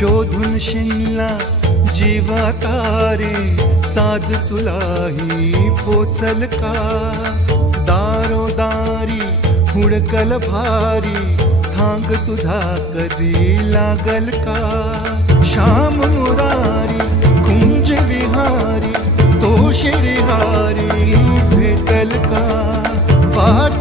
शोधून शिनला जीवा तारे, साध तुलाही पोचल का? दारोदारी हुडकल भारी, थांग तुझा कधी लागल का? श्याम मुरारी कुंज विहारी, तो श्रीहारी भेटल का? वाट